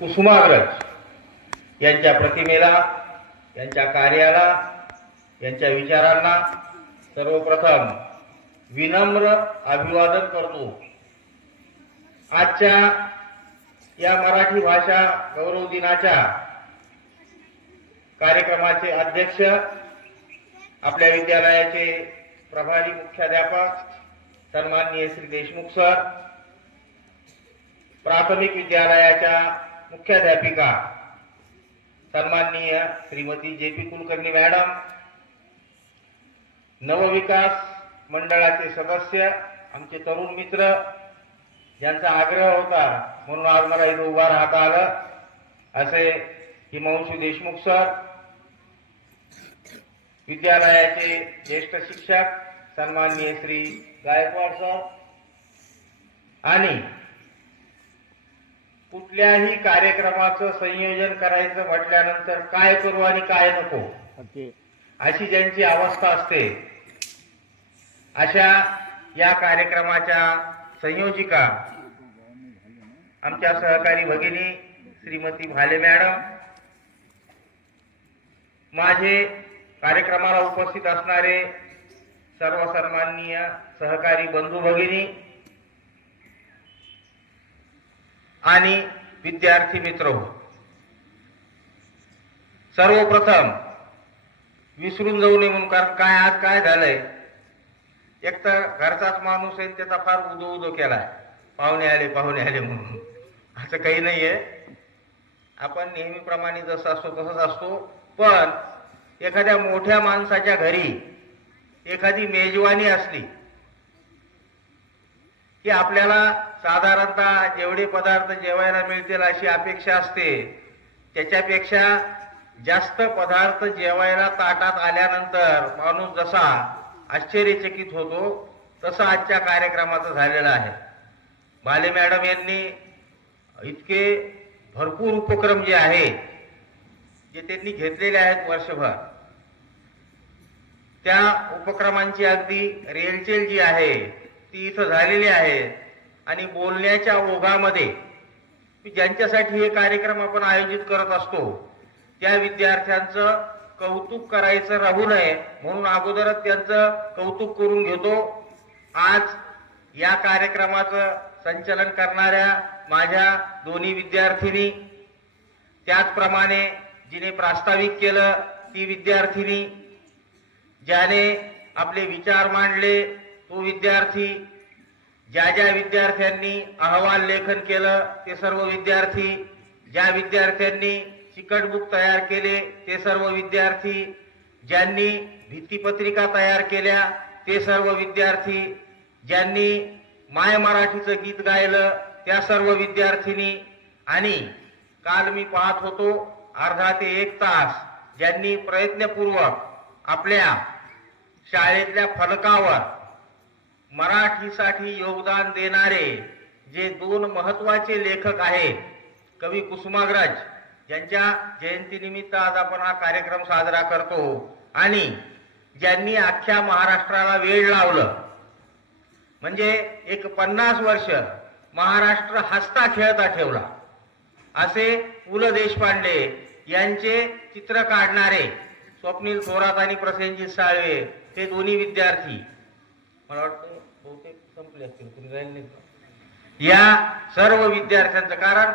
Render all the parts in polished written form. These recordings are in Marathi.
कुसुमाग्रज यांच्या प्रतिमेला, यांच्या कार्याला, यांच्या विचारांना सर्वप्रथम विनम्र अभिवादन करतो। आजच्या या मराठी भाषा गौरव दिनाच्या कार्यक्रमाचे अध्यक्ष, आपल्या विद्यालयाचे प्रभारी मुख्याध्यापक सन्माननीय श्री देशमुख सर, प्राथमिक विद्यालयाच्या मुख्याध्यापिका सन्माननीय श्रीमती जे.पी. कुलकर्णी मॅडम, नवविकास मंडळाचे सदस्य, आमचे तरुण मित्र, ज्यांचा आग्रह होता म्हणून आज मला इथे उभा राहता आलं, असे हिमांशु देशमुख सर, विद्यालयाचे ज्येष्ठ शिक्षक सन्माननीय श्री गायकवाड सर, आणि कुठल्याही कार्यक्रमाचं संयोजन करायचं म्हटल्यानंतर काय करू आणि काय नको अशी ज्यांची अवस्था असते, अशा या कार्यक्रमाच्या संयोजिका आमच्या सहकारी भगिनी श्रीमती भाले मॅडम, माझे कार्यक्रमाला उपस्थित असणारे सर्व सन्माननीय सहकारी बंधू भगिनी आणि विद्यार्थी मित्र, सर्वप्रथम विसरून जाऊ नये म्हणून, कारण काय आज काय झालंय, एक तर घरचाच माणूस आहे त्याचा फार उदो उदो केलाय, पाहुणे आले म्हणून, असं काही नाहीये। आपण नेहमीप्रमाणे जसं असतो तसंच असतो, पण एखाद्या मोठ्या माणसाच्या घरी एखादी मेजवानी असली की आपल्याला साधारणतः जेवढे पदार्थ जेवायला मिळतील अशी अपेक्षा असते, त्याच्यापेक्षा जास्त पदार्थ जेवायला ताटात आल्यानंतर माणूस जसा आश्चर्यचकित होतो, तसं आजच्या कार्यक्रमाचं झालेलं आहे। भाले मॅडम यांनी इतके भरपूर उपक्रम जे आहे जे त्यांनी घेतलेले आहेत वर्षभर, त्या उपक्रमांची अगदी रेलचेल जी आहे ती इथं झालेली आहे। आणि बोलण्याच्या ओघामध्ये ज्यांच्यासाठी हे कार्यक्रम आपण आयोजित करत असतो त्या विद्यार्थ्यांचं कौतुक करायचं राहू नये म्हणून अगोदरच त्यांचं कौतुक करून घेतो। आज या कार्यक्रमाचं संचालन करणाऱ्या माझ्या दोन्ही विद्यार्थिनी, त्याचप्रमाणे जिने प्रास्ताविक केलं ती विद्यार्थिनी, ज्याने आपले विचार मांडले तो विद्यार्थी, ज्या विद्यार्थ्यांनी अहवाल लेखन केलं ते सर्व विद्यार्थी, ज्या विद्यार्थ्यांनी चिकटबुक तयार केले ते सर्व विद्यार्थी, ज्यांनी भित्तीपत्रिका तयार केल्या ते सर्व विद्यार्थी, ज्यांनी माय मराठीचं गीत गायलं त्या सर्व विद्यार्थिनी, आणि काल मी पाहत होतो अर्धा ते 1 तास ज्यांनी प्रयत्नपूर्वक आपल्या शाळेतल्या फलकावर मराठीसाठी योगदान देणारे जे 2 महत्वाचे लेखक आहेत, कवी कुसुमाग्रज यांच्या जयंतीनिमित्त आज आपण हा कार्यक्रम साजरा करतो, आणि ज्यांनी अख्ख्या महाराष्ट्राला वेळ लावलं, म्हणजे एक 50 वर्ष महाराष्ट्र हसता खेळता ठेवला, असे पु ल देशपांडे यांचे चित्र काढणारे स्वप्नील थोरात आणि प्रसेनजीत साळवे हे दोन्ही विद्यार्थी, मला वाटतं बहुतेक संपले असतील, कुणी राहिले नाही, या सर्व विद्यार्थ्यांचं, कारण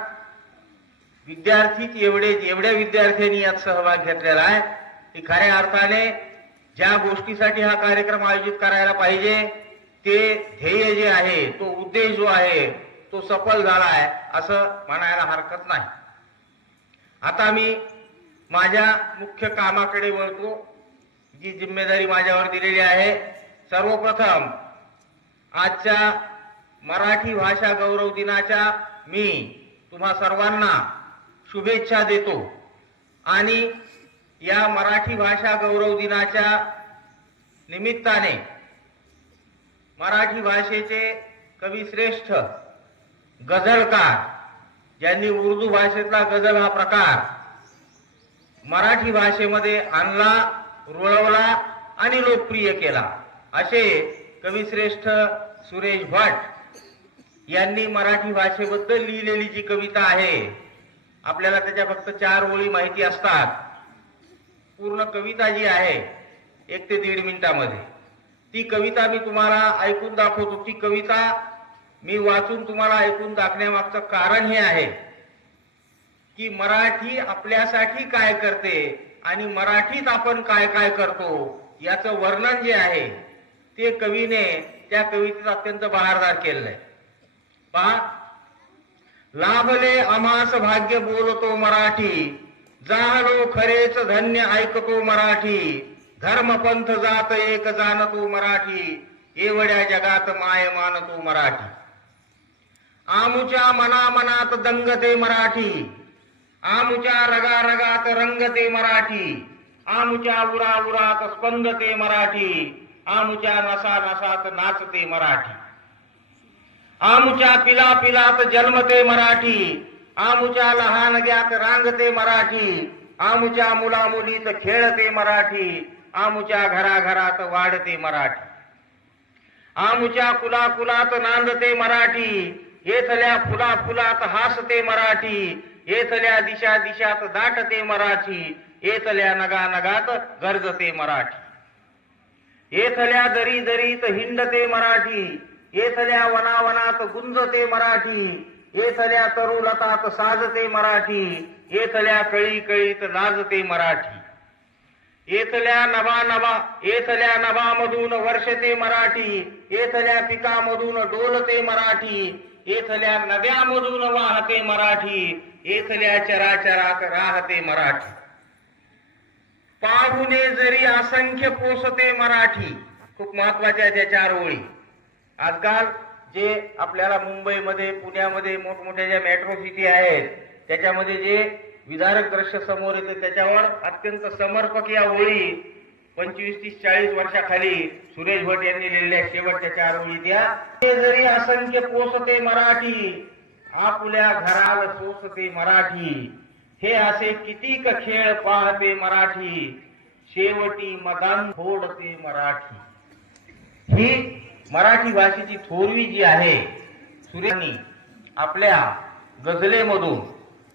विद्यार्थीच एवढ्या विद्यार्थ्यांनी यात सहभाग घेतलेला आहे की खऱ्या अर्थाने ज्या गोष्टीसाठी हा कार्यक्रम आयोजित करायला पाहिजे ते ध्येय जे आहे, तो उद्देश जो आहे तो सफल झाला आहे असं म्हणायला हरकत नाही। आता मी माझ्या मुख्य कामाकडे वळतो, जी जिम्मेदारी माझ्यावर दिलेली आहे। सर्वप्रथम आजच्या मराठी भाषा गौरव दिनाच्या मी तुम्हा सर्वांना शुभेच्छा देतो, आणि या मराठी भाषा गौरव दिनाच्या निमित्ताने मराठी भाषेचे कविश्रेष्ठ गझलकार, ज्यांनी उर्दू भाषेतला गझल हा प्रकार मराठी भाषेमध्ये आणला, रुळवला आणि लोकप्रिय केला, असे कविश्रेष्ठ सुरेश भट यांनी मराठी भाषेबद्दल लिहिलेली जी कविता आहे आपल्याला त्याच्या फक्त 4 ओळी माहिती असतात. पूर्ण कविता जी आहे 1 ते 1.5 मिनिटामध्ये, ती कविता मी तुम्हाला ऐकून दाखवतो. ती कविता मी वाचून तुम्हाला ऐकून दाखवण्यामागचं कारण हे आहे की मराठी आपल्यासाठी काय करते आणि मराठीत आपण काय काय करतो याचं वर्णन जे आहे ते कवीने त्या कवितेत अत्यंत बहारदार केलंय. पहा, लाभले आम्हास भाग्य बोलतो मराठी, जाहलो खरेच धन्य ऐकतो मराठी, धर्म पंथ जात एक जाणतो मराठी, एवढ्या जगात माय मानतो मराठी. आमुच्या मनामनात दंगते मराठी, आमुच्या रगारगात रंगते मराठी, आमुच्या उराउरात स्पंदते मराठी, आमुच्या नसा नसात नाचते मराठी, आमुच्या पिला पिलात जन्मते मराठी, आमुच्या लहानग्यात रांगते मराठी, आमुच्या मुला मुलीत खेळते मराठी, आमुच्या घराघरात वाढते मराठी, आमुच्या कुला कुलात नांदते मराठी, येथल्या फुला फुलात हासते मराठी, येथल्या दिशा दिशात दाटते मराठी, येथल्या नगा नगात गरजते मराठी, येथल्या दरी दरीत हिंडते मराठी, येथल्या वनावनात गुंजते मराठी, येथल्या तरुलतात साजते मराठी, येथल्या कळी कळीत लाजते मराठी, येथल्या नभामधून वर्षते मराठी, येथल्या पिकामधून डोलते मराठी, येथल्या नद्यामधून वाहते मराठी, येथल्या चराचरात राहते मराठी, पाहुणे जरी असंख्य पोसते मराठी. खूप महत्वाच्या त्या 4 ओळी. आजकाल जे आपल्याला मुंबईमध्ये पुण्यामध्ये मोठमोठ्या ज्या मेट्रो सिटी आहेत त्याच्यामध्ये जे विदारक दृश्य समोर येते त्याच्यावर अत्यंत समर्पक या ओळी 25, 30, 40 वर्षाखाली सुरेश भट यांनी लिहिलेल्या शेवटच्या 4 ओळी त्या. ते जरी असंख्य पोसते मराठी, आपुल्या घराला सोसते मराठी, हे असे कितीक खेळ पाहते मराठी, शेवटी मदान फोडते मराठी. ही मराठी भाषेची थोरवी जी आहे सुरेशांनी आपल्या गझलेमधून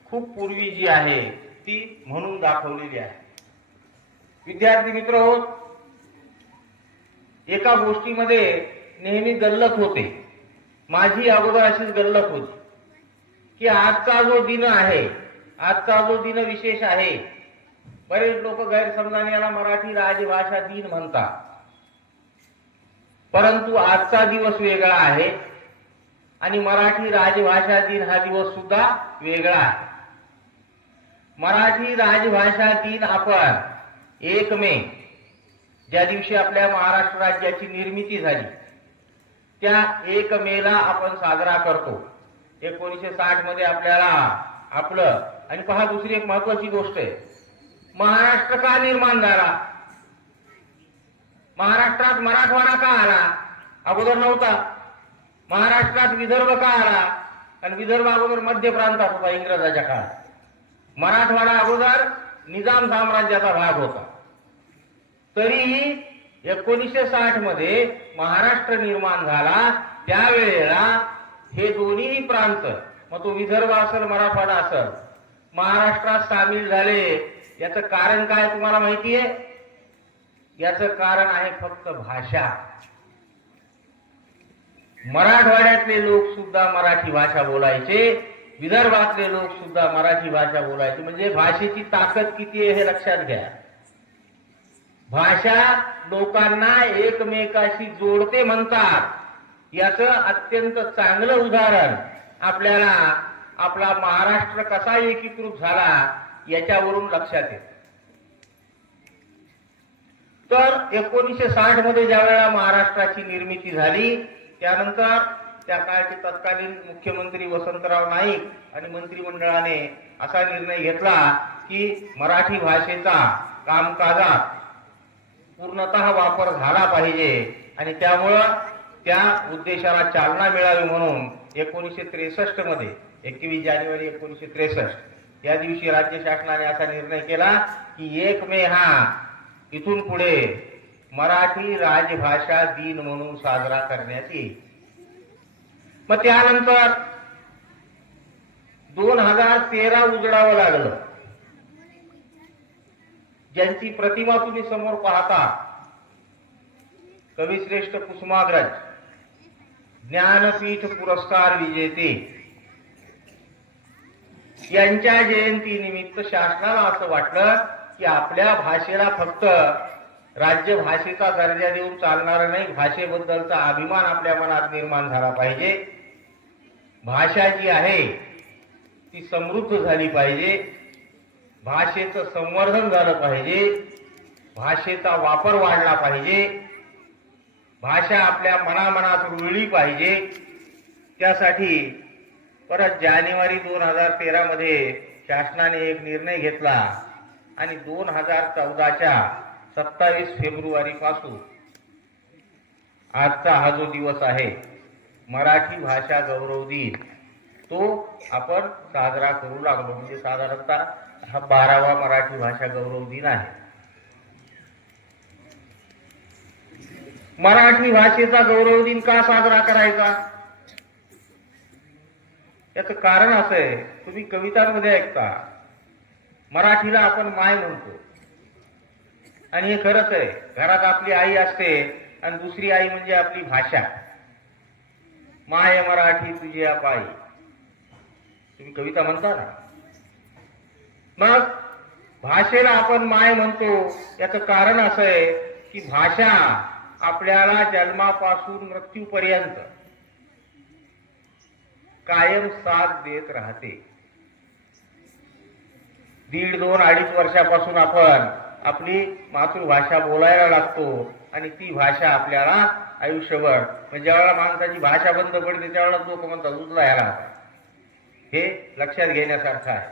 खूप पूर्वी जी आहे ती म्हणून दाखवलेली आहे. विद्यार्थी मित्र हो, एका गोष्टीमध्ये नेहमी गल्लत होते, माझी अगोदर अशीच गल्लत होती की आजचा जो दिन आहे, आजचा जो दिन विशेष आहे, बरेच लोक गैरसमजाने याला मराठी राजभाषा दिन म्हणतात, परंतु आजचा दिवस वेगळा आहे आणि मराठी राजभाषा दिन हा दिवस सुद्धा वेगळा आहे. मराठी राजभाषा दिन आपण 1 मे ज्या दिवशी आपल्या महाराष्ट्र राज्याची निर्मिती झाली त्या 1 मेला आपण साजरा करतो. 1960 मध्ये आपल्याला आपलं, आणि पहा दुसरी एक महत्वाची गोष्ट आहे, महाराष्ट्र का निर्माण झाला, महाराष्ट्रात मराठवाडा का आला, अगोदर नव्हता. महाराष्ट्रात विदर्भ का आला, आणि विदर्भ अगोदर मध्य प्रांतात होता इंग्रजाच्या काळात. मराठवाडा अगोदर निजाम साम्राज्याचा भाग होता. तरीही 1960 मध्ये महाराष्ट्र निर्माण झाला त्यावेळेला हे दोन्ही प्रांत, मग तो विदर्भ असेल मराठवाडा असेल, महाराष्ट्रात सामील झाले. याचं कारण काय तुम्हाला माहिती आहे? याचं कारण आहे फक्त भाषा. मराठवाड्यातले लोक सुद्धा मराठी भाषा बोलायचे, विदर्भातले लोक सुद्धा मराठी भाषा बोलायचे. म्हणजे भाषेची ताकद किती आहे हे लक्षात घ्या. भाषा लोकांना एकमेकाशी जोडते म्हणतात. याचं अत्यंत चांगलं उदाहरण आपल्याला आपला महाराष्ट्र कसा एकीकृत झाला याच्यावरून लक्षात येतं. तर 1960 मध्ये ज्या वेळेला महाराष्ट्राची निर्मिती झाली त्यानंतर त्या काळचे तत्कालीन मुख्यमंत्री वसंतराव नाईक आणि मंत्रिमंडळाने असा निर्णय घेतला की मराठी भाषेचा कामकाजात पूर्णतः वापर झाला पाहिजे, आणि त्यामुळं त्या उद्देशाला चालना मिळावी म्हणून 1963 मध्ये 21 जानेवारी 1963 या दिवशी राज्य शासनाने असा निर्णय केला की 1 मे हा इथून पुढे मराठी राजभाषा दिन म्हणून साजरा करण्यात येईल. मग त्यानंतर 2013 उजडावं लागलं. ज्यांची प्रतिमा तुम्ही समोर पाहता, कविश्रेष्ठ कुसुमाग्रज, ज्ञानपीठ पुरस्कार विजेते, यांच्या जयंती निमित्त शासनाला असं वाटलं की आपल्या भाषेला फक्त राज्यभाषेचा दर्जा देऊन चालणार नाही, भाषेबद्दलचा अभिमान आपल्या मनात निर्माण झाला पाहिजे. भाषा जी आहे ती समृद्ध झाली पाहिजे, भाषेचं संवर्धन झालं पाहिजे, भाषेचा वापर वाढला पाहिजे, भाषा आपल्या मनामनात रुळली पाहिजे. त्यासाठी परत जानेवारी 2013 मध्ये शासनाने एक निर्णय घेतला आणि 2014च्या 27 फेब्रुवारी पासून आजचा हा जो दिवस आहे मराठी भाषा गौरव दिन, तो आपण साजरा करू लागलो. म्हणजे साधारणतः हा 12वा मराठी भाषा गौरव दिन आहे. मराठी भाषेचा गौरव दिन का साजरा करायचा? याचं कारण असं आहे, तुम्ही कवितांमध्ये ऐकता मराठीला आपण माय म्हणतो, आणि हे खरंच आहे. घरात आपली आई असते आणि दुसरी आई म्हणजे आपली भाषा. माय मराठी तुझ्या पायी, तुम्ही कविता म्हणता ना. मग भाषेला आपण माय म्हणतो, याचं कारण असं आहे की भाषा आपल्याला जन्मापासून मृत्यूपर्यंत कायम साथ देत राहते. 1.5, 2, 2.5 वर्षापासून आपण आपली मातृभाषा बोलायला लागतो आणि ती भाषा आपल्याला आयुष्यभर, म्हणजे ज्यावेळेला माणसाची भाषा बंद पडते त्यावेळेला लोक म्हणतात उजला ह्याला. हे लक्षात घेण्यासारखं आहे.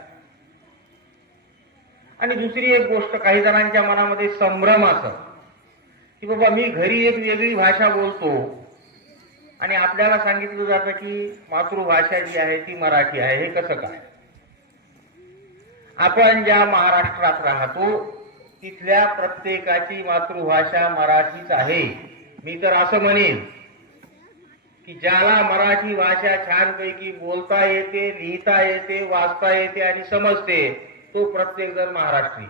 आणि दुसरी एक गोष्ट, काही जणांच्या मनामध्ये संभ्रम असतो की बाबा मी घरी एक वेगळी भाषा बोलतो आणि आपल्याला सांगितलं जातं की मातृभाषा जी आहे ती मराठी आहे. हे कसं काय? आपण ज्या महाराष्ट्रात राहतो तिथल्या प्रत्येकाची मातृभाषा मराठीच आहे. मी तर असं म्हणेन की ज्याला मराठी भाषा छानपैकी बोलता येते, लिहिता येते, वाचता येते आणि समजते, तो प्रत्येक जण महाराष्ट्रीय.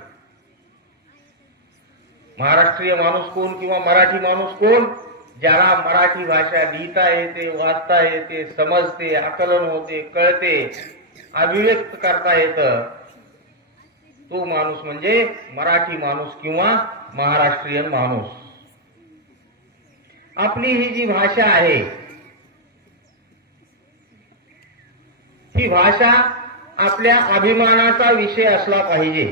महाराष्ट्रीय माणूस कोण किंवा मराठी माणूस कोण? ज्याला मराठी भाषा लिहिता येते, वाचता येते, समजते, आकलन होते, कळते, अभिव्यक्त करता येतं, तो माणूस म्हणजे मराठी माणूस किंवा महाराष्ट्रीयन माणूस. आपली ही जी भाषा आहे ही भाषा आपल्या अभिमानाचा विषय असला पाहिजे.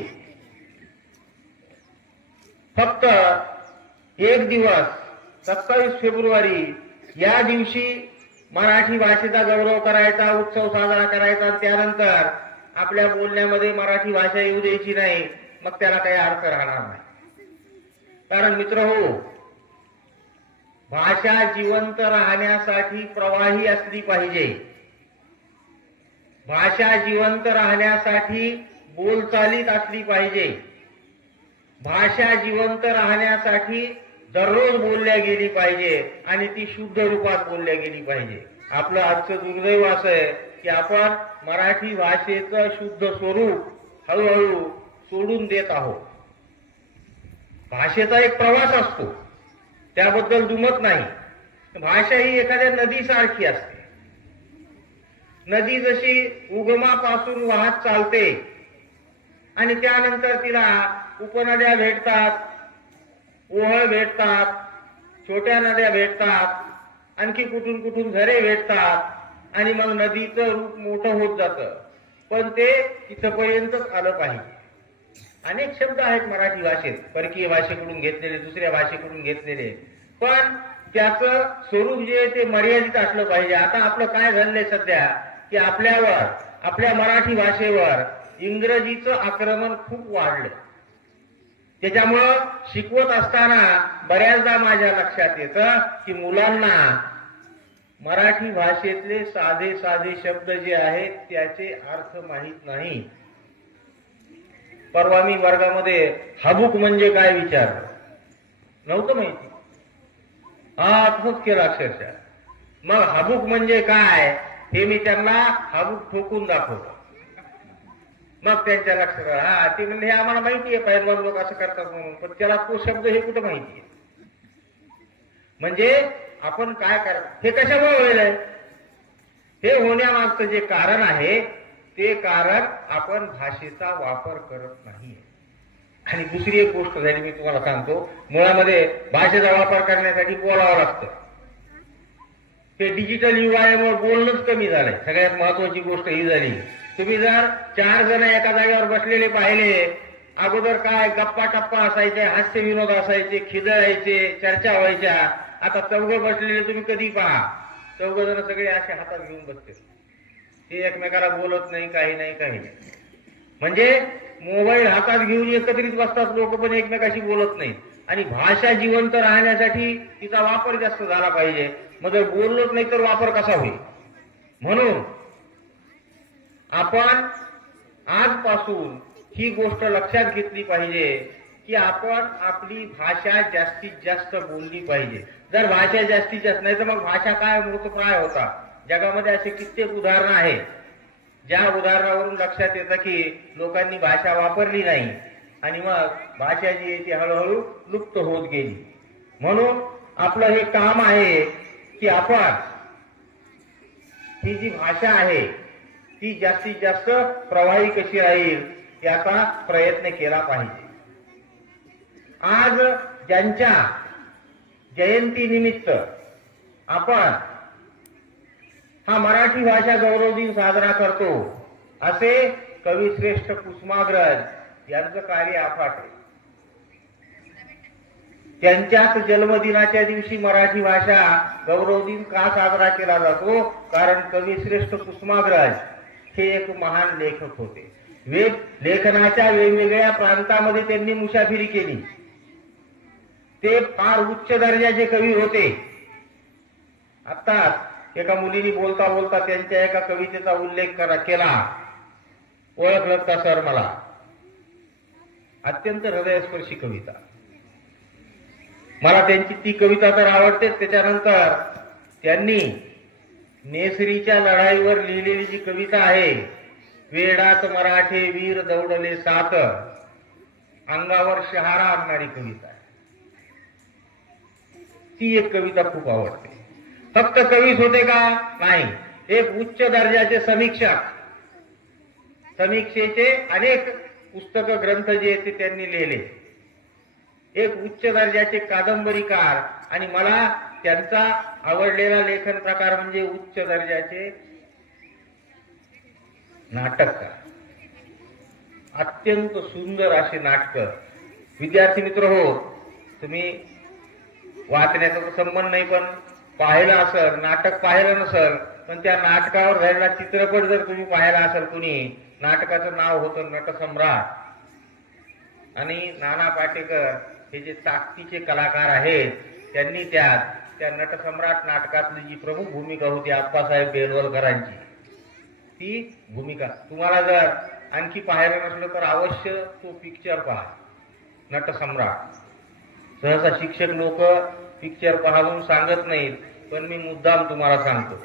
फक्त एक दिवस 27 फेब्रुवारी या दिवशी मराठी भाषेचा गौरव करायचा, उत्सव साजरा करायचा, त्यानंतर आपल्या बोलण्यामध्ये मराठी भाषा येऊ द्यायची नाही, मग त्याला काही अर्थ राहणार नाही. कारण मित्र हो, भाषा जिवंत राहण्यासाठी प्रवाही असली पाहिजे. भाषा जिवंत राहण्यासाठी बोलचालीत असली पाहिजे. भाषा जिवंत राहण्यासाठी दररोज बोलल्या गेली पाहिजे आणि ती शुद्ध रूपात बोलल्या गेली पाहिजे. आपलं आजचं दुर्दैव असं आहे की आपण मराठी भाषेचं शुद्ध स्वरूप हळूहळू सोडून देत आहोत. भाषेचा एक प्रवास असतो, त्याबद्दल दुमत नाही. भाषा ही एखाद्या नदीसारखी असते. नदी जशी उगमापासून वाहत चालते आणि त्यानंतर तिला उपनद्या भेटतात, ओहळ भेटतात, छोट्या नद्या भेटतात, आणखी कुठून कुठून झरे भेटतात आणि मग नदीचं रूप मोठं होत जातं. पण ते तिथपर्यंतच आलं पाहिजे. अनेक शब्द आहेत मराठी भाषेत, परकीय भाषेकडून घेतलेले, दुसऱ्या भाषेकडून घेतलेले, पण त्याचं स्वरूप जे आहे ते मर्यादित असलं पाहिजे. आता आपलं काय झालंय सध्या की आपल्यावर, आपल्या मराठी भाषेवर इंग्रजीचं आक्रमण खूप वाढलं. त्याच्यामुळं शिकवत असताना बऱ्याचदा माझ्या लक्षात येतं की मुलांना मराठी भाषेतले साधे साधे शब्द जे आहेत त्याचे अर्थ माहित नाही. परवा मी वर्गामध्ये हाबूक म्हणजे काय विचारलं, नव्हतं माहिती. तसंच केलं अक्षरशः. मग हाबूक म्हणजे काय हे मी त्यांना हाबूक ठोकून दाखवतो. मग त्यांच्या लक्षात आलं, हा ते म्हणजे हे आम्हाला माहिती आहे पैलवान लोक असं करतात म्हणून, पण त्याला तो शब्द हे कुठं माहिती आहे. म्हणजे आपण काय करा, हे कशामुळे होईल, हे होण्यामागचं जे कारण आहे ते कारण आपण भाषेचा वापर करत नाही. आणि दुसरी एक गोष्ट झाली, मी तुम्हाला सांगतो, मुळामध्ये भाषेचा वापर करण्यासाठी बोलावं लागतं. हे डिजिटल युग आहे, बोलणंच कमी झालंय. सगळ्यात महत्वाची गोष्ट ही झाली, तुम्ही जर 4 जण एका जागेवर बसलेले पाहिले, अगोदर काय गप्पा टप्पा असायचे, हास्य विनोद असायचे, खिदळायचे, चर्चा व्हायच्या. आता चौघं बसलेले तुम्ही कधी पहा, 4 जण सगळे असे हातात घेऊन बसते, ते एकमेकाला बोलत नाही, काही नाही, काही नाही. म्हणजे मोबाईल हातात घेऊन एकत्रित बसतात लोक, पण एकमेकाशी बोलत नाही. आणि भाषा जिवंत राहण्यासाठी तिचा वापर जास्त झाला पाहिजे. मग जर बोललोच नाही तर वापर कसा होईल. म्हणून आपण आजपासून ही गोष्ट लक्षात घेतली पाहिजे की आपण आपली भाषा जास्तीत जास्त बोलली पाहिजे. जर भाषा जास्तीत जास्त नाही तर मग भाषा काय मृतप्राय होता. जगामध्ये असे कित्येक उदाहरणं आहेत, ज्या उदाहरणावरून लक्षात येतं की लोकांनी भाषा वापरली नाही आणि मग भाषा जी आहे ती हळूहळू लुप्त होत गेली. म्हणून आपलं हे काम आहे की आपण ही जी भाषा आहे ती जास्तीत जास्त प्रभावी कशी राहील याचा प्रयत्न केला पाहिजे. आज ज्यांच्या जयंती निमित्त आपण हा मराठी भाषा गौरव दिन साजरा करतो, असे कविश्रेष्ठ कुसुमाग्रज यांचं कार्य अफाट आहे. त्यांच्याच जन्मदिनाच्या दिवशी मराठी भाषा गौरव दिन का साजरा केला जातो, कारण कविश्रेष्ठ कुसुमाग्रज हे एक महान लेखक होते. लेखनाच्या वेगवेगळ्या प्रांतामध्ये त्यांनी मुसाफिरी केली. ते फार उच्च दर्जाचे कवी होते. आत्ताच एका मुलीने बोलता बोलता त्यांच्या एका कवितेचा उल्लेख केला, ओळखलं का सर मला, अत्यंत हृदयस्पर्शी कविता. मला त्यांची ती कविता तर आवडतेच. त्याच्यानंतर त्यांनी नेसरीच्या लढाईवर लिहिलेली जी कविता आहे, वेडात मराठे वीर दौडले सात, अंगावर शहारा आणणारी कविता आहे. ती एक कविता खूप आवडते. फक्त कवीच होते का? नाही, एक उच्च दर्जाचे समीक्षक, समीक्षेचे अनेक पुस्तक ग्रंथ जे आहेत ते त्यांनी लिहिले. एक उच्च दर्जाचे कादंबरीकार, आणि मला त्यांचा आवडलेला लेखन प्रकार म्हणजे उच्च दर्जाचे नाटककार. अत्यंत सुंदर असे नाटक. विद्यार्थी मित्र हो, तुम्ही वाचण्याचा तर संबंध नाही, पण पाहिलं असेल, नाटक पाहिलं नसेल, पण त्या नाटकावर झालेला चित्रपट जर तुम्ही पाहिला असेल, कुणी, नाटकाचं नाव होतं नटसम्राट. आणि नाना पाटेकर हे जे ताकदीचे कलाकार आहेत, त्यांनी त्या नटसम्राट नाटकातली जी प्रमुख भूमिका होती आप्पासाहेब बेलवलकरांची, ती भूमिका तुम्हाला जर आणखी पाहायला नसलं तर अवश्य तो पिक्चर पहा, नटसम्राट. सहसा शिक्षक लोक पिक्चर पहा म्हणून सांगत नाहीत, पण मी मुद्दाम तुम्हाला सांगतो,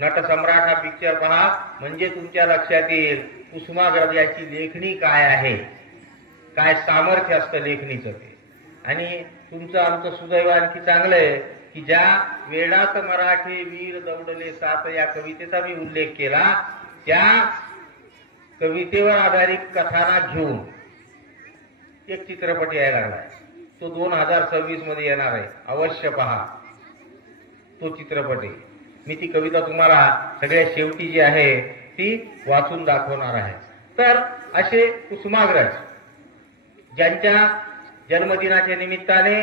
नटसम्राट हा पिक्चर पहा, म्हणजे तुमच्या लक्षात येईल कुसुमाग्रजाची लेखणी काय आहे, काय सामर्थ्य असतं लेखणीचं ते. आणि तुमचं आमचं सुदैव आणखी चांगलं आहे की ज्या वेडात मराठे वीर दौडले सात या कवितेचा मी उल्लेख केला, त्या कवितेवर आधारित कथानक घेऊन एक चित्रपट यायला लागलाय. तो 2026 मध्ये येणार आहे. अवश्य पहा तो चित्रपट. मी ती कविता तुम्हाला सगळ्यात शेवटी जी आहे ती वाचून दाखवणार आहे. तर असे कुसुमाग्रज ज्यांच्या जन्मदिनाच्या निमित्ताने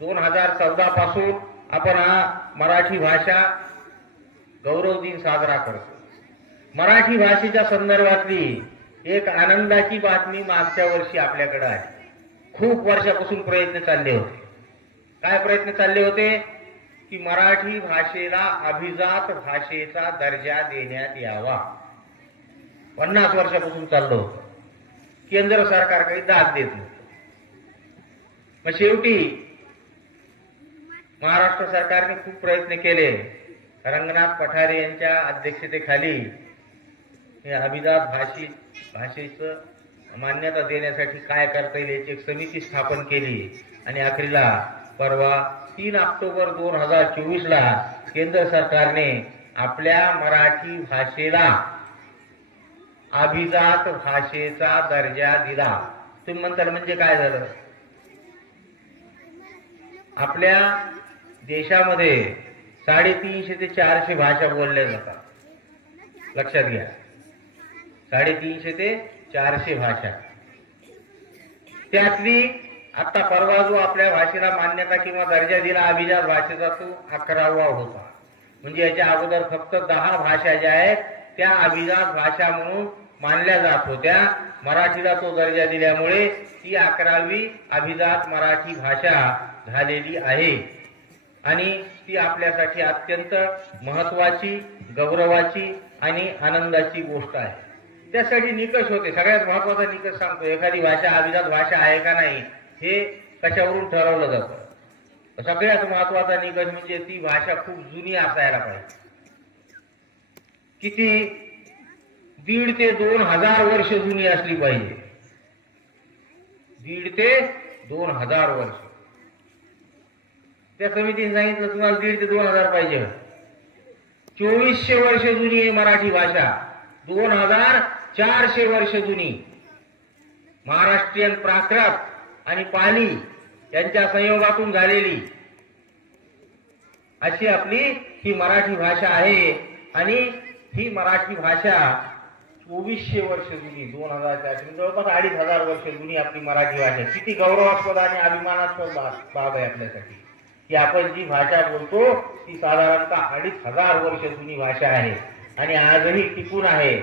2014 पासून आपण हा मराठी भाषा गौरव दिन साजरा करतो. मराठी भाषेच्या संदर्भातली एक आनंदाची बातमी मागच्या वर्षी आपल्याकडे आहे. खूप वर्षापासून प्रयत्न चालले होते. काय प्रयत्न चालले होते की मराठी भाषेला अभिजात भाषेचा दर्जा देण्यात यावा. 50 वर्षापासून चाललं होतं. केंद्र सरकार काही दाद देत नव्हतं. मग शेवटी महाराष्ट्र सरकारने खूप प्रयत्न केले. रंगनाथ पठारे यांच्या अध्यक्षतेखाली हे अभिजात भाषेचं मान्यता देण्यासाठी काय करता येईल याची एक समिती स्थापन केली आणि अखेरीला परवा 3 ऑक्टोबर 2024 ला केंद्र सरकारने आपल्या मराठी भाषेला अभिजात भाषेचा दर्जा दिला. तुम्ही म्हणताल म्हणजे काय झालं? आपल्या देशामध्ये 350 ते 400 भाषा बोलल्या जातात. लक्षात घ्या, 350 ते 400 भाषा. त्यातली आता परवा जो आपल्या भाषेला मान्यता किंवा दर्जा दिला अभिजात भाषेचा तो 11वा होता. म्हणजे याच्या अगोदर फक्त 10 भाषा ज्या आहेत त्या अभिजात भाषा म्हणून मानल्या जात होत्या. मराठीला तो दर्जा दिल्यामुळे ती 11वी अभिजात मराठी भाषा झालेली आहे आणि ती आपल्यासाठी अत्यंत महत्वाची, गौरवाची आणि आनंदाची गोष्ट आहे. त्यासाठी निकष होते. सगळ्यात महत्वाचा निकष सांगतो, एखादी भाषा अभिजात भाषा आहे का नाही हे कशावरून ठरवलं जातं. सगळ्यात महत्वाचा निकष म्हणजे ती भाषा खूप जुनी असायला पाहिजे. किती? 1,500 ते 2,000 वर्ष जुनी असली पाहिजे. 1,500 ते 2,000 वर्ष. त्या समितीने सांगितलं तुम्हाला 1,500 ते 2,000 पाहिजे. 2400 वर्ष जुनी आहे मराठी भाषा. 2,400 वर्ष जुनी. महाराष्ट्रीयन प्राकृत आणि पाली यांच्या संयोगातून झालेली अशी आपली ही मराठी भाषा आहे आणि ही मराठी भाषा 2400 वर्ष जुनी, 2,400 जवळपास 2,500 वर्ष जुनी आपली मराठी भाषा. किती गौरवास्पद आणि अभिमानास्पद बाब आहे आपल्यासाठी की आपण जी भाषा बोलतो ती साधारणतः 2,500 वर्ष जुनी भाषा आहे आणि आजही टिकून आहे.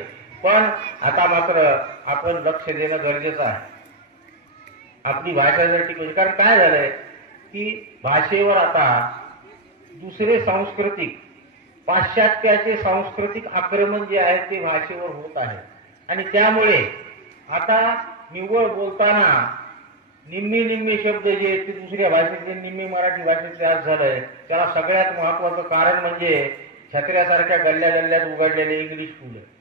पण आता मात्र आपण लक्ष देणं गरजेचं आहे. आपली भाषा जर टिकवली, कारण काय झालंय की भाषेवर आता दुसरे सांस्कृतिक, पाश्चात्याचे सांस्कृतिक आक्रमण जे आहे ते भाषेवर होत आहे आणि त्यामुळे आता निव्वळ बोलताना निम्मे शब्द जे आहेत ते दुसऱ्या भाषेतले निम्मे मराठी भाषेतले आज झालंय. त्याला सगळ्यात महत्वाचं कारण म्हणजे छत्र्यासारख्या गल्ल्यात उघडलेले इंग्लिश स्कूल आहे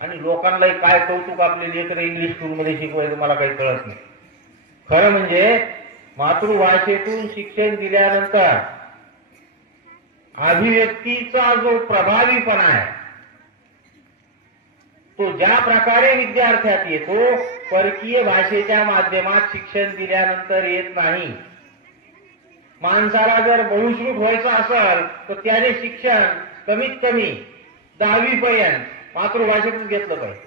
आणि लोकांना काय कौतुक आपले लेकरं इंग्लिश स्कूलमध्ये शिकवायचं मला काही कळत नाही. खरं म्हणजे मातृभाषेतून शिक्षण दिल्यानंतर अभिव्यक्तीचा जो प्रभावीपणा आहे तो ज्या प्रकारे विद्यार्थ्यात येतो परकीय भाषेच्या माध्यमात शिक्षण दिल्यानंतर येत नाही. माणसाला जर बहुश्रुत व्हायचं असेल तर त्याने शिक्षण कमीत कमी 10वी पर्यंत मातृभाषेतून घेतलं पाहिजे.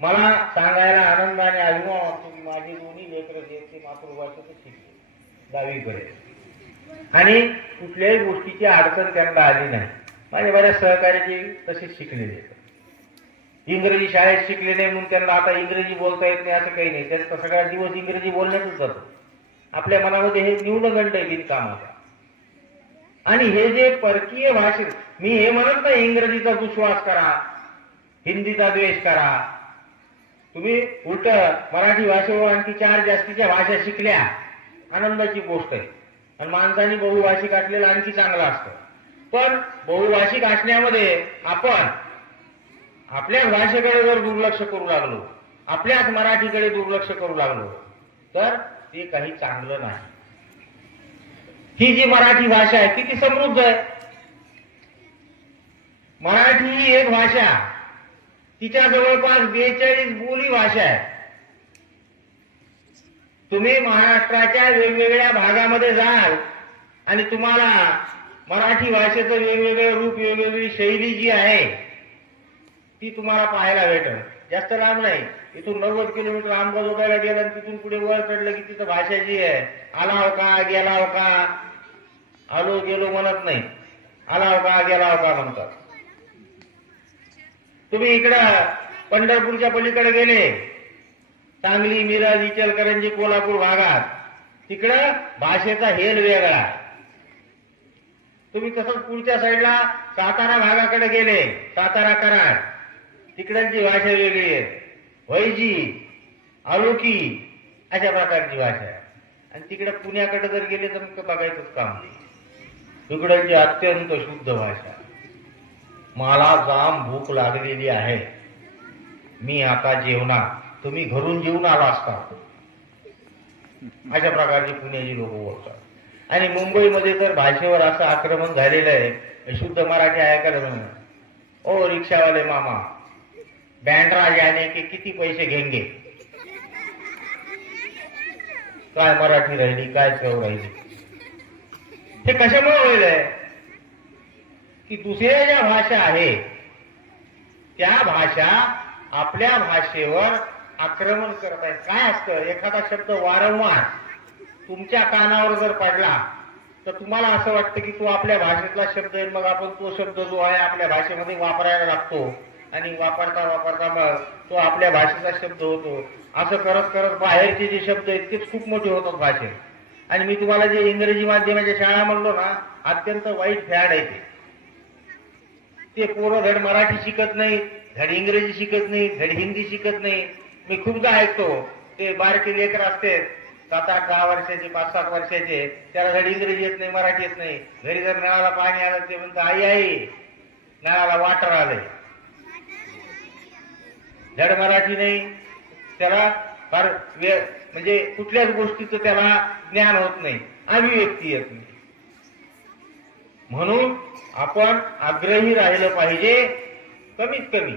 मला सांगायला आनंद आणि अभिमान वाटतो की माझे दोन्ही लेकरं जे ते मातृभाषेतच शिकले 10वी पर्यंत आणि कुठल्याही गोष्टीची अडचण त्यांना आली नाही. माझ्या बऱ्याच सहकार्याचे तसेच शिकलेले आहेत. इंग्रजी शाळेत शिकले नाही म्हणून त्यांना आता इंग्रजी बोलता येत नाही असं काही नाही. त्यांचा सगळा दिवस इंग्रजी बोलण्यातच जातो. आपल्या मनामध्ये हे न्यूनगंड आहे बिनकामाचा. आणि हे जे परकीय भाषेत, मी हे म्हणत नाही इंग्रजीचा दुस्वास करा, हिंदीचा द्वेष करा. तुम्ही उलट मराठी भाषेवर आणखी 4 जास्तीच्या भाषा शिकल्या आनंदाची गोष्ट आहे आणि माणसाने बहुभाषिक असलेलं आणखी चांगलं असतं. पण बहुभाषिक असण्यामध्ये आपण आपल्याच भाषेकडे जर दुर्लक्ष करू लागलो, आपल्याच मराठीकडे दुर्लक्ष करू लागलो तर ते काही चांगलं नाही. ही जी मराठी भाषा आहे किती समृद्ध आहे. मराठी ही एक भाषा, तिच्या जवळपास 42 बोली भाषा आहे. तुम्ही महाराष्ट्राच्या वेगवेगळ्या भागामध्ये जाल आणि तुम्हाला मराठी भाषेचं वेगवेगळे रूप, वेगवेगळी शैली जी आहे ती तुम्हाला पाहायला भेटेल. जास्त लांब नाही, इथून 90 किलोमीटर अंबाजोगाईला गेलं आणि तिथून पुढे वर चढलं की तिथं भाषा जी आहे, आलाव का गेलाव का, आलो गेलो म्हणत नाही, आलाव का गेलाव का म्हणतात. तुम्ही इकडं पंढरपूरच्या पलीकडे गेले, सांगली, मिरज, इचलकरंजी, कोल्हापूर भागात, तिकडं भाषेचा हेल वेगळा. तुम्ही तसंच पुढच्या साईडला सातारा भागाकडे गेले, सातारा, कराड, तिकडची भाषा वेगळी आहे. वैजी, आलोकी अशा प्रकारची भाषा आहे. आणि तिकडे पुण्याकडे जर गेले तर मग बघायचंच काम नाही. तिकडची अत्यंत शुद्ध भाषा. मला जाम भूक लागलेली आहे, मी आता जेवणार, तुम्ही घरून जेवून आला असता. अशा प्रकारची पुण्याची लोक बोलतात. आणि मुंबईमध्ये तर भाषेवर असं आक्रमण झालेलं आहे, शुद्ध मराठी ऐकायला म्हणून, ओ रिक्षावाले मामा, बँड्रा याने की किती पैसे घेंगे. काय मराठी राहिली, काय चव राहिली. हे कशामुळे होईल की दुसऱ्या ज्या भाषा आहे त्या भाषा आपल्या भाषेवर आक्रमण करत आहेत. काय असतं, एखादा शब्द वारंवार तुमच्या कानावर जर पडला तर तुम्हाला असं वाटतं की तो आपल्या भाषेतला शब्द आहे, मग आपण तो शब्द जो आहे आपल्या भाषेमध्ये वापरायला लागतो आणि वापरता वापरता मग तो आपल्या भाषेचा शब्द होतो. असं करत करत बाहेरचे जे शब्द आहेत तेच खूप मोठे होतात भाषेत. आणि मी तुम्हाला जे इंग्रजी माध्यमाच्या शाळा म्हणलो ना, अत्यंत वाईट फॅड आहे ते पोरं धड मराठी शिकत नाही, धड इंग्रजी शिकत नाही, धड हिंदी शिकत नाही. मी खूपदा ऐकतो ते बारके लेकर असते 7-8-10 वर्षाचे, 5-7 वर्षाचे, त्याला धड इंग्रजी येत नाही, मराठी येत नाही. घरी जर नळाला पाणी आलं ते म्हणतं आई आई नळाला वाटर आलंय. धड मराठी नाही, त्याला फार म्हणजे कुठल्याच गोष्टीचं त्याला ज्ञान होत नाही, अभिव्यक्ती येत नाही. म्हणून आपण आग्रही राहिलं पाहिजे. कमीत कमी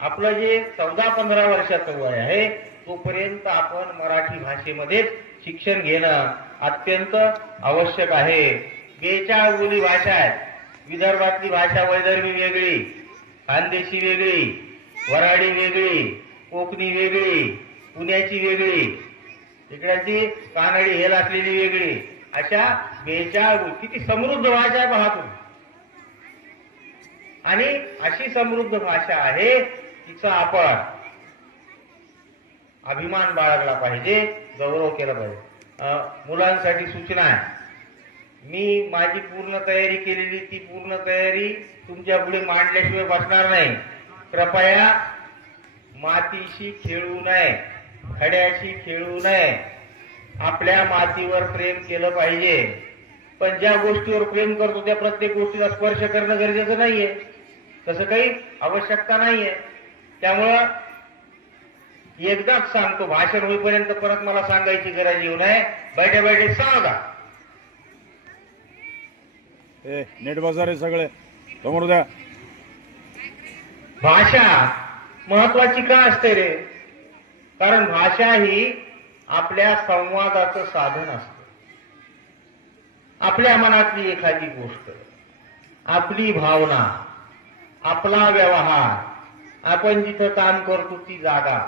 आपलं जे 14-15 वर्षाचं वय आहे तोपर्यंत आपण मराठी भाषेमध्येच शिक्षण घेणं अत्यंत आवश्यक आहे. 42 बोली भाषा आहेत. विदर्भातली भाषा वैदर्भी वेगळी, खानदेशी वेगळी, वराडी वेगळी, कोकणी वेगळी, पुण्याची वेगळी, इकड्याची कानडी हेल असलेली वेगळी, अशा 42 किती समृद्ध भाषा आहे पहा तुम्ही. आणि अशी समृद्ध भाषा आहे तिचा आपण अभिमान बाळगला पाहिजे, गौरव केला पाहिजे. मुलांसाठी सूचना आहे, मी माझी पूर्ण तयारी केलेली ती पूर्ण तयारी तुमच्या पुढे मांडल्याशिवाय बसणार नाही. कृपया मातीशी खेळू नये, खड्याशी खेळू नये. आपल्या मातीवर प्रेम केलं पाहिजे, पण ज्या गोष्टीवर प्रेम करतो त्या प्रत्येक गोष्टीला स्पर्श करणं गरजेचं नाहीये, तसं काही आवश्यकता नाहीये. त्यामुळं एकदाच सांगतो, भाषण होईपर्यंत परत मला सांगायची गरज येऊ नये. बैठे बैठे सांगा. नेट बाजार आहे सगळे समोर द्या. भाषा महत्वाची का असते रे? कारण भाषा ही आपल्या संवादाचं साधन असतं. आपल्या मनातली एखादी गोष्ट, आपली भावना, आपला व्यवहार, आपण जिथं काम करतो ती जागा,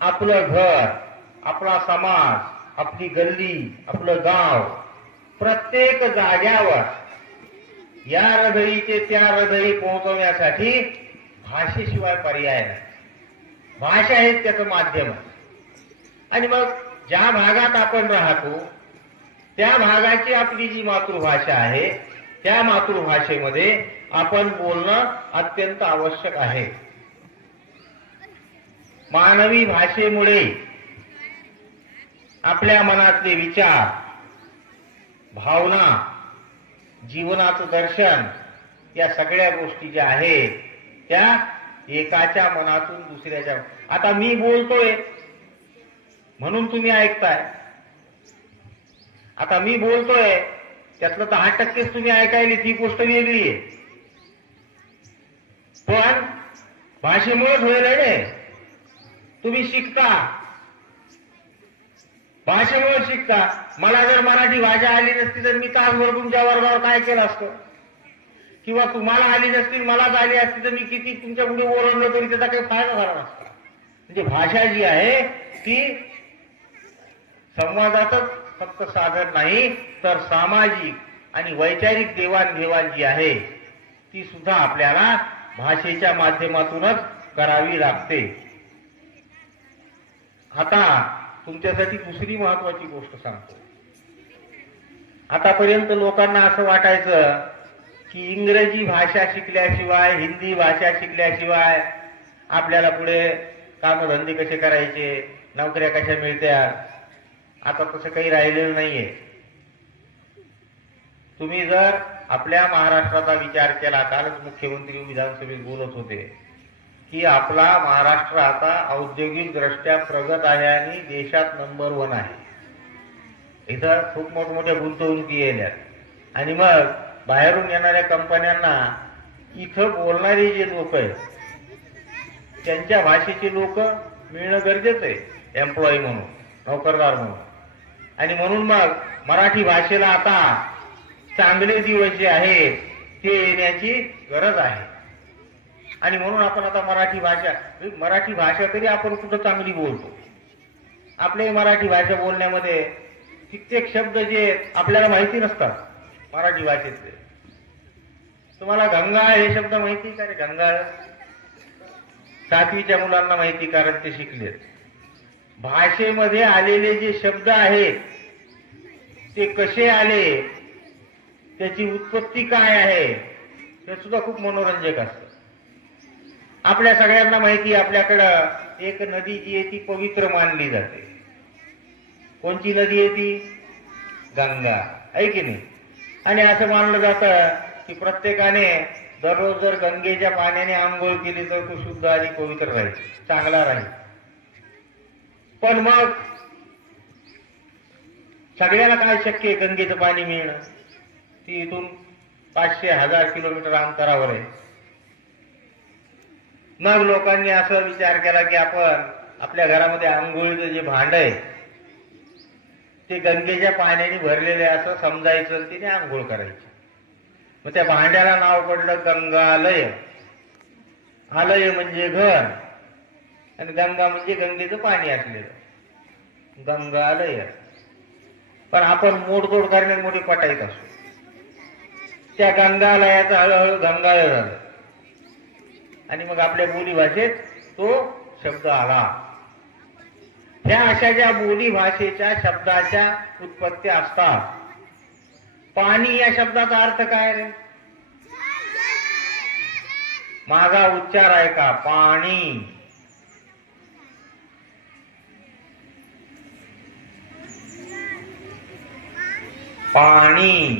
आपलं घर, आपला समाज, आपली गल्ली, आपलं गाव, प्रत्येक जाग्यावर या हृदयीचे त्या हृदयी पोहोचवण्यासाठी भाषेशिवाय पर्याय नाही. भाषा हेच त्याचं माध्यम आहे. आणि मग ज्या भागात आपण राहतो त्या भागाची आपली जी मातृभाषा आहे त्या मातृभाषेमध्ये आपण बोलणं अत्यंत आवश्यक आहे. मानवी भाषेमुळे आपल्या मनातले विचार, भावना, जीवनाचं दर्शन या सगळ्या गोष्टी ज्या आहेत त्या एकाच्या मनातून दुसऱ्याच्या. आता मी बोलतोय म्हणून तुम्ही ऐकताय. आता मी बोलतोय त्यातलं 10% तुम्ही ऐकायली, ती गोष्ट वेगळी आहे. पण भाषेमुळेच होईल रे. तुम्ही शिकता, भाषेमुळे शिकता. मला जर मराठी भाषा आली नसती तर मी तासभर तुमच्या वर्गावर काय केलं असतं, किंवा तुम्हाला आली नसती मलाच आली असती तर मी किती तुमच्या पुढे ओरडलो तरी त्याचा काही फायदा झाला नसता. म्हणजे भाषा जी आहे ती संवादातच फक्त साधन नाही तर सामाजिक आणि वैचारिक देवाणघेवाण जी आहे ती सुद्धा आपल्याला भाषेच्या माध्यमातूनच करावी लागते. आता तुमच्यासाठी दुसरी महत्वाची गोष्ट सांगतो. आतापर्यंत लोकांना असं वाटायचं की इंग्रजी भाषा शिकल्याशिवाय, हिंदी भाषा शिकल्याशिवाय आपल्याला पुढे कामधंदे कसे करायचे, नोकऱ्या कशा मिळत्या. आता तसं काही राहिलेलं नाहीये. तुम्ही जर आपल्या महाराष्ट्राचा विचार केला, कालच मुख्यमंत्री विधानसभेत बोलत होते की आपला महाराष्ट्र आता औद्योगिक दृष्ट्या प्रगत आहे आणि देशात नंबर 1 आहे. इथं खूप मोठमोठ्या गुंतवणुकी येतात आणि मग बाहेरून येणाऱ्या कंपन्यांना इथं बोलणारे जे लोक आहेत त्यांच्या भाषेचे लोक मिळणं गरजेचं आहे, एम्प्लॉई म्हणून, नोकरदार म्हणून. आणि म्हणून मग मराठी भाषेला आता चांगले दिवस जे आहेत ते येण्याची गरज आहे. आणि म्हणून आपण आता मराठी भाषा तरी आपण कुठं चांगली बोलतो. आपले मराठी भाषा बोलण्यामध्ये कित्येक शब्द जे आपल्याला माहिती नसतात मराठी भाषेतले. तुम्हाला गंगाळ हे शब्द माहिती का रे? गंगाळ 7वीच्या मुलांना माहिती, कारण ते शिकलेत. भाषेमध्ये आलेले जे शब्द आहेत ते कसे आले, त्याची उत्पत्ती काय आहे, हे सुद्धा खूप मनोरंजक असतं. आपल्या सगळ्यांना माहिती, आपल्याकडं एक नदी जी आहे ती पवित्र मानली जाते. कोणची नदी आहे ती? गंगा, आहे की नाही? आणि असं मानलं जातं की प्रत्येकाने दररोज जर गंगेच्या पाण्याने आंघोळ केली तर तो शुद्ध आणि पवित्र राहील, चांगला राहील. पण मग सगळ्याला काय शक्य आहे गंगेचं पाणी मिळणं? ती इथून 500-1000 किलोमीटर अंतरावर आहे. मग लोकांनी असा विचार केला की आपण आपल्या घरामध्ये आंघोळीचं जे भांड आहे ते गंगेच्या पाण्याने भरलेले असं समजायचं, तिने आंघोळ करायची. मग त्या भांड्याला नाव पडलं गंगालय. आलय म्हणजे घर आणि गंगा म्हणजे गंगेचं पाणी असलेलं, गंगालय. पण आपण मोडतोड करण्यात मोठी पटाईत असतो. त्या गंगालयाचं हळूहळू गंगालय झालं आणि मग आपल्या बोली भाषेत तो शब्द आला. ह्या अशा ज्या बोली भाषेच्या शब्दाच्या उत्पत्ती असतात. पाणी या शब्दाचा अर्थ काय रे? माझा उच्चार आहे का? पाणी. पाणी,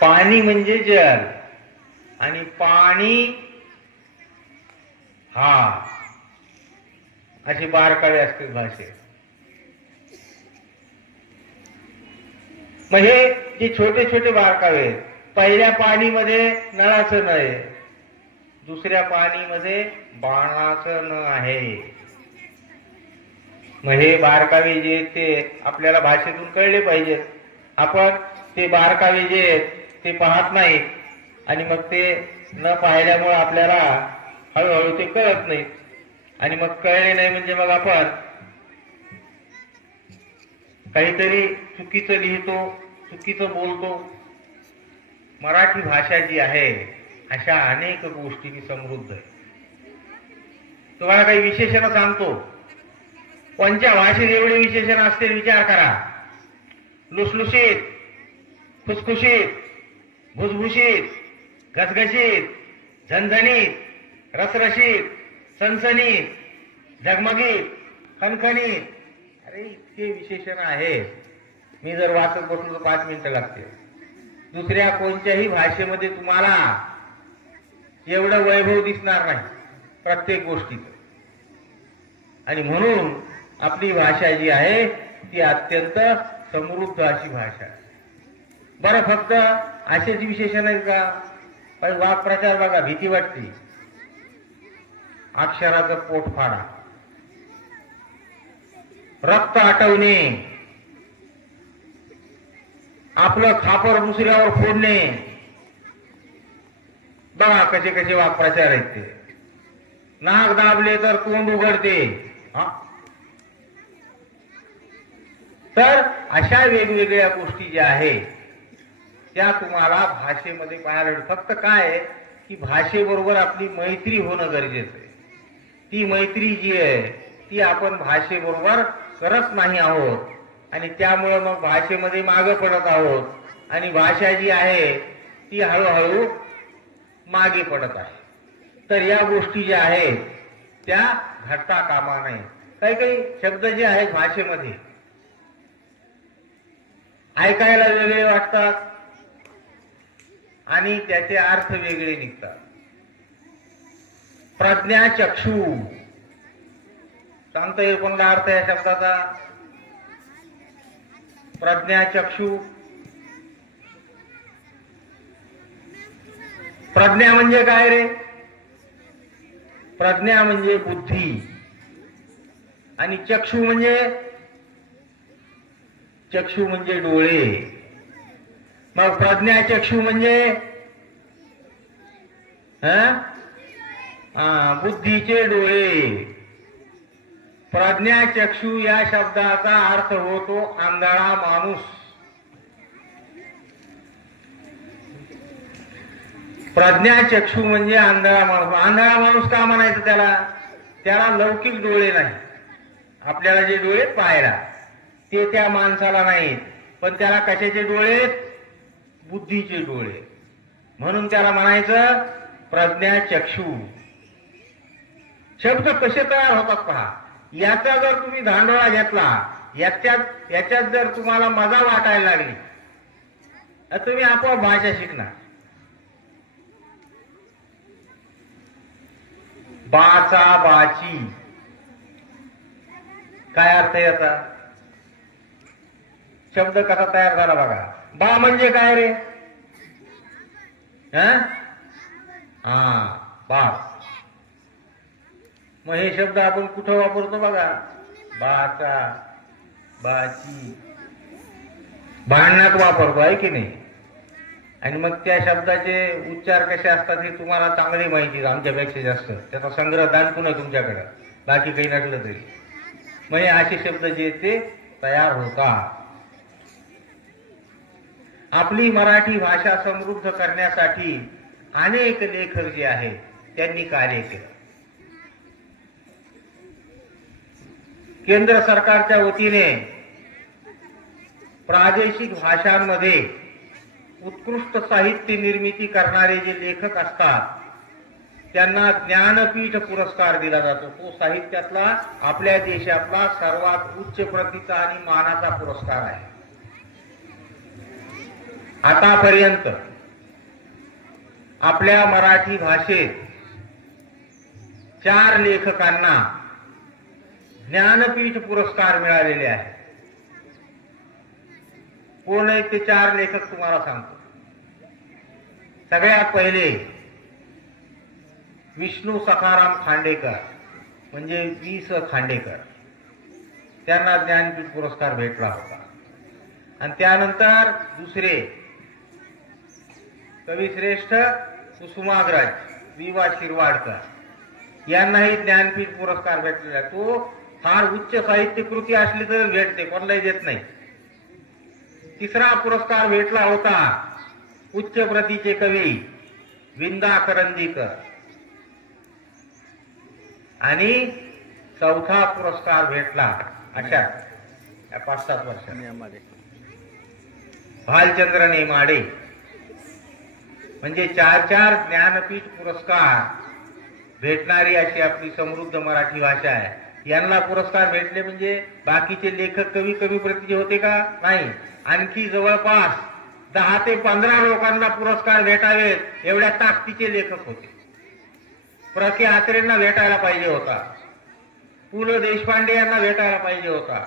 पाणी म्हणजे जल आणि पाणी हा अशी बारकावे असते भाषेत. मग हे जे छोटे छोटे बारकावे, पहिल्या पाणीमध्ये नळाचं न आहे, दुसऱ्या पाणीमध्ये बाणाचं न आहे. मग हे बारकावे जे ते आपल्याला भाषेतून कळले पाहिजेत. आपण ते बारकावे जे ते पाहत नाहीत आणि मग ते न पाहिल्यामुळे आपल्याला हळूहळू ते कळत नाही. आणि मग कळले नाही म्हणजे मग आपण काहीतरी चुकीचं लिहितो, चुकीचं बोलतो. मराठी भाषा जी आहे अशा अनेक गोष्टींनी समृद्ध आहे. तुम्हाला काही विशेषण सांगतो. कोणत्या भाषेत एवढे विशेषण असतील विचार करा. लुसलुशीत, खुसखुशीत, भुसभुशीत, घसघशीत, झणझणीत, रसरशीत, सणसणीत, झगमगीत, खणखणीत. अरे इतके विशेषण आहेत. मी जर वाचत बसलो तर 5 मिनिटं लागते. दुसऱ्या कोणत्याही भाषेमध्ये तुम्हाला एवढं वैभव दिसणार नाही प्रत्येक गोष्टीचं. आणि म्हणून आपली भाषा जी आहे ती अत्यंत समृद्ध अशी भाषा आहे. बरं, फक्त असेच विशेषण आहेत का? पण वाक्प्रचार बघा, भीती वाटते. अक्षराचं पोट फाडा, रक्त आटवणे, आपलं खापर दुसऱ्यावर फोडणे. बघा कसे कसे वाक्प्रचार आहेत ते. नाक दाबले तर तोंड उघडते. तर अशा वेगवेगळ्या गोष्टी ज्या आहेत त्या तुम्हाला भाषेमध्ये पाहायला मिळतात. फक्त काय आहे की भाषेबरोबर आपली मैत्री होणं गरजेचं आहे. ती मैत्री जी आहे ती आपण भाषेबरोबर करत नाही आहोत आणि त्यामुळे मग भाषेमध्ये मागे पडत आहोत आणि भाषा जी आहे ती हळूहळू मागे पडत आहे. तर या गोष्टी ज्या आहेत त्या घडता कामा नये. काही काही शब्द जे आहेत भाषेमध्ये ऐकायला वेगळे वाटतात आणि त्याचे अर्थ वेगळे निघतात. प्रज्ञाचक्षु सांगता येईल कोणता अर्थ या शब्दाचा? प्रज्ञाचक्षु. प्रज्ञा म्हणजे काय रे? प्रज्ञा म्हणजे बुद्धी आणि चक्षु म्हणजे डोळे. मग प्रज्ञाचक्षु म्हणजे बुद्धीचे डोळे. प्रज्ञाचक्षु या शब्दाचा अर्थ होतो आंधळा माणूस. प्रज्ञाचक्षु म्हणजे आंधळा माणूस. आंधळा माणूस का म्हणायचं त्याला? त्याला लौकिक डोळे नाही. आपल्याला जे डोळे पाहायला ते त्या माणसाला नाहीत, पण त्याला कशाचे डोळे? बुद्धीचे डोळे. म्हणून त्याला म्हणायचं प्रज्ञाचक्षु. शब्द कसे तयार होतात पहा. याचा जर तुम्ही धांडोळा घेतला, याच्यात जर तुम्हाला मजा वाटायला लागली तर तुम्ही आपोआप भाषा शिकणार. बाचा बाची काय अर्थ याचा? शब्द कसा तयार झाला बघा. बा म्हणजे काय रे? बाप. मग हे शब्द आपण कुठं वापरतो बघा. बाचा बाची भांडणात वापरतो आहे की नाही? आणि मग त्या शब्दाचे उच्चार कसे असतात हे तुम्हाला चांगली माहिती आमच्यापेक्षा जास्त. त्याचा संग्रह दान आहे तुमच्याकडे, बाकी काही नसलं तरी. मग हे असे शब्द जे ते तयार होतात. आपली मराठी भाषा समृद्ध करण्यासाठी अनेक लेखक जे आहेत त्यांनी कार्य केलं. केंद्र सरकारच्या वतीने प्रादेशिक भाषांमध्ये उत्कृष्ट साहित्य निर्मिती करणारे जे लेखक असतात त्यांना ज्ञानपीठ पुरस्कार दिला जातो. तो साहित्यातला आपल्या देशातला सर्वात उच्च प्रतीचा आणि मानाचा पुरस्कार आहे. आतापर्यंत आपल्या मराठी भाषेत 4 लेखकांना ज्ञानपीठ पुरस्कार मिळालेले आहेत. कोण आहेत ते 4 लेखक तुम्हाला सांगतो. सगळ्यात पहिले विष्णू सखाराम खांडेकर म्हणजे वि.स. खांडेकर, त्यांना ज्ञानपीठ पुरस्कार भेटला होता. आणि त्यानंतर दुसरे कविश्रेष्ठ कुसुमाग्रज वि.वा. शिरवाडकर यांनाही ज्ञानपीठ पुरस्कार भेटलेला. तो फार उच्च साहित्य कृती असली तर भेटते, कोणालाही देत नाही. तिसरा पुरस्कार भेटला होता उच्च प्रतीचे कवी विंदा करंदीकर. आणि चौथा पुरस्कार भेटला अशा 5-7 वर्षांनी भालचंद्र नेमाडे. म्हणजे 4 ज्ञानपीठ पुरस्कार भेटणारी अशी आपली समृद्ध मराठी भाषा आहे. यांना पुरस्कार भेटले म्हणजे बाकीचे लेखक कवी प्रतीचे होते का? नाही. आणखी जवळपास 10 ते 15 लोकांना पुरस्कार भेटावेत एवढ्या ताकदीचे लेखक होते. प्र के आत्रेंना भेटायला पाहिजे होता, पु ल देशपांडे यांना भेटायला पाहिजे होता.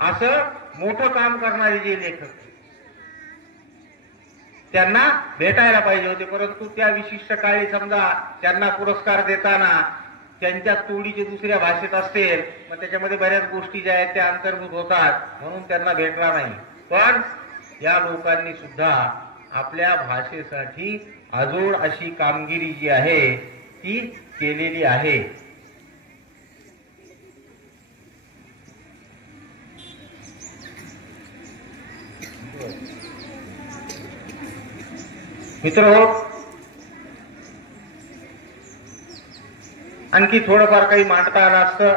असं मोठं काम करणारे जे लेखक त्यांना भेटायला पाहिजे होते. परंतु त्या विशिष्ट काळी समजा त्यांना पुरस्कार देताना त्यांच्या तोडीचे दुसऱ्या भाषेत असतील, मग त्याच्यामध्ये बऱ्याच गोष्टी ज्या आहेत त्या अंतर्भूत होतात, म्हणून त्यांना भेटला नाही. पण या लोकांनी सुद्धा आपल्या भाषेसाठी अजोड अशी कामगिरी जी आहे ती केलेली आहे. मित्रहो, आणखी थोडंफार काही मांडता आलं असतं,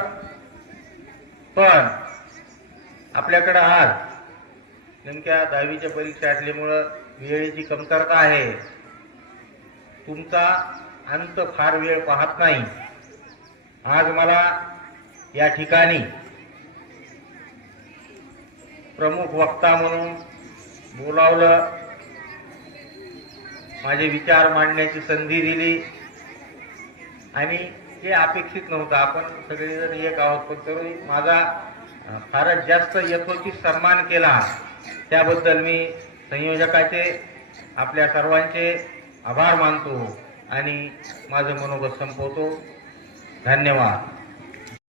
पण आपल्याकडे आज नेमक्या 10वीच्या परीक्षा असल्यामुळं वेळेची कमतरता आहे. तुमचा अंत फार वेळ पाहत नाही. आज मला या ठिकाणी प्रमुख वक्ता म्हणून बोलावलं, माझे विचार मांडण्याची संधी दिली आणि हे अपेक्षित नव्हतं. आपण सगळेजण एक आहोत, पण तरी माझा फारच जास्त यथोचित सन्मान केला. त्याबद्दल मी संयोजकाचे, आपल्या सर्वांचे आभार मानतो आणि माझं मनोगत संपवतो. धन्यवाद.